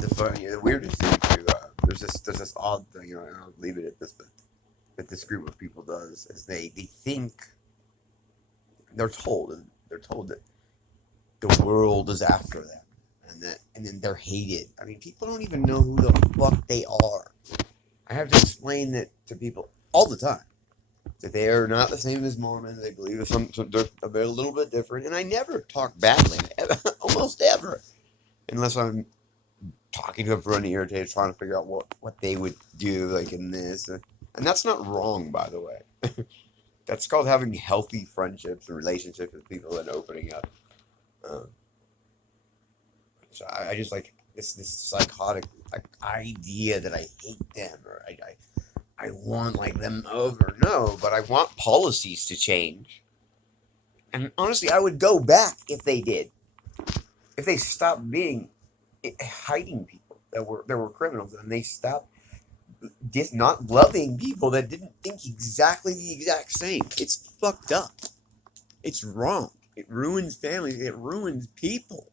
the weirdest thing too. There's this odd thing. I'll leave it at this, but that this group of people does is they think they're told that the world is after them, and then they're hated. I mean, people don't even know who the fuck they are. I have to explain that to people all the time that they are not the same as Mormons. They believe they're a little bit different, and I never talk badly, almost ever, unless I'm talking to them for an irritated, trying to figure out what they would do, like in this, and that's not wrong, by the way. That's called having healthy friendships and relationships with people and opening up. Um, so I just like this psychotic like idea that I hate them or I want like them over. No, but I want policies to change. And honestly, I would go back if they did. If they stopped being hiding people that were criminals and they stopped not loving people that didn't think exactly the exact same. It's fucked up. It's wrong. It ruins families. It ruins people.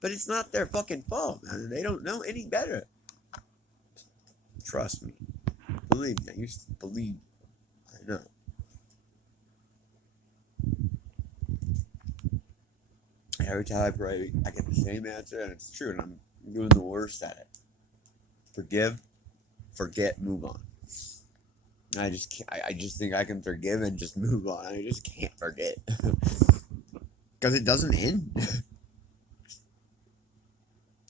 But it's not their fucking fault, man. They don't know any better. Trust me. Believe me. I used to believe. I know. Every time I pray, I get the same answer, and it's true, and I'm doing the worst at it. Forgive, forget, move on. I just think I can forgive and just move on. I just can't forget. Because it doesn't end.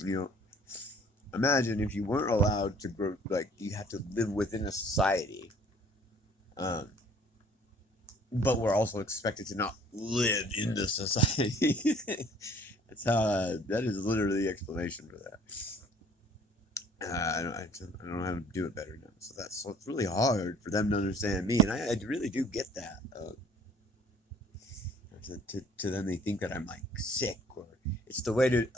You know, imagine if you weren't allowed to grow, like, you had to live within a society, but we're also expected to not live in the society. That is literally the explanation for that. I don't know how to do it better now. So it's really hard for them to understand me, and I really do get that. To them, they think that I'm like sick, or it's the way to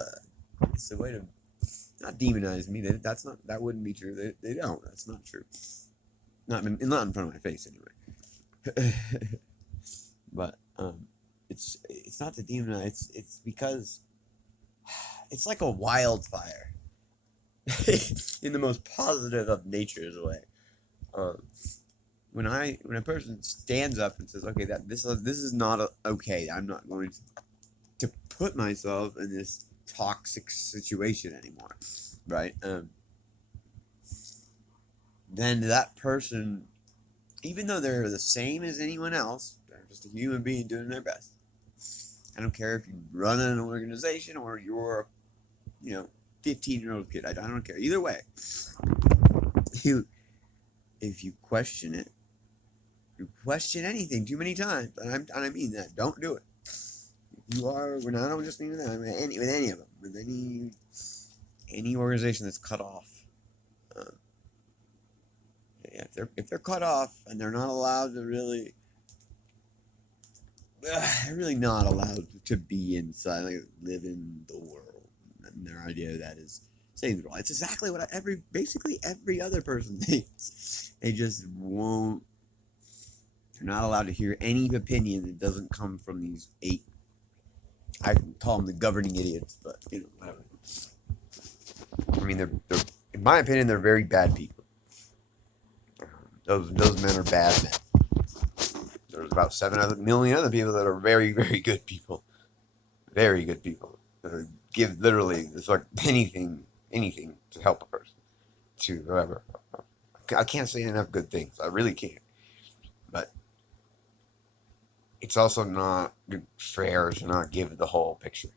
not demonize me. That wouldn't be true. They don't. That's not true. Not in front of my face anyway. But it's not to demonize. It's because it's like a wildfire. In the most positive of nature's way. When a person stands up and says, "Okay, this is not okay. I'm not going to put myself in this toxic situation anymore," right? Then that person, even though they're the same as anyone else, they're just a human being doing their best. I don't care if you run an organization or you're, 15-year-old kid. I don't care. Either way, if you question it, you question anything too many times, and I mean that. Don't do it. We're not just even that. With any of them, with any organization that's cut off. If they're cut off and they're not allowed to really, they're really not allowed to be inside, like live in the world. And their idea of that is saying the law. It's exactly what basically every other person thinks. They just won't. They're not allowed to hear any opinion that doesn't come from these 8. I call them the governing idiots, but whatever. I mean, they're in my opinion, they're very bad people. Those men are bad men. There's about 7 million other people that are very, very good people. Very good people. That give literally, it's like anything to help a person. To whoever. I can't say enough good things. I really can't. But it's also not fair to not give the whole picture.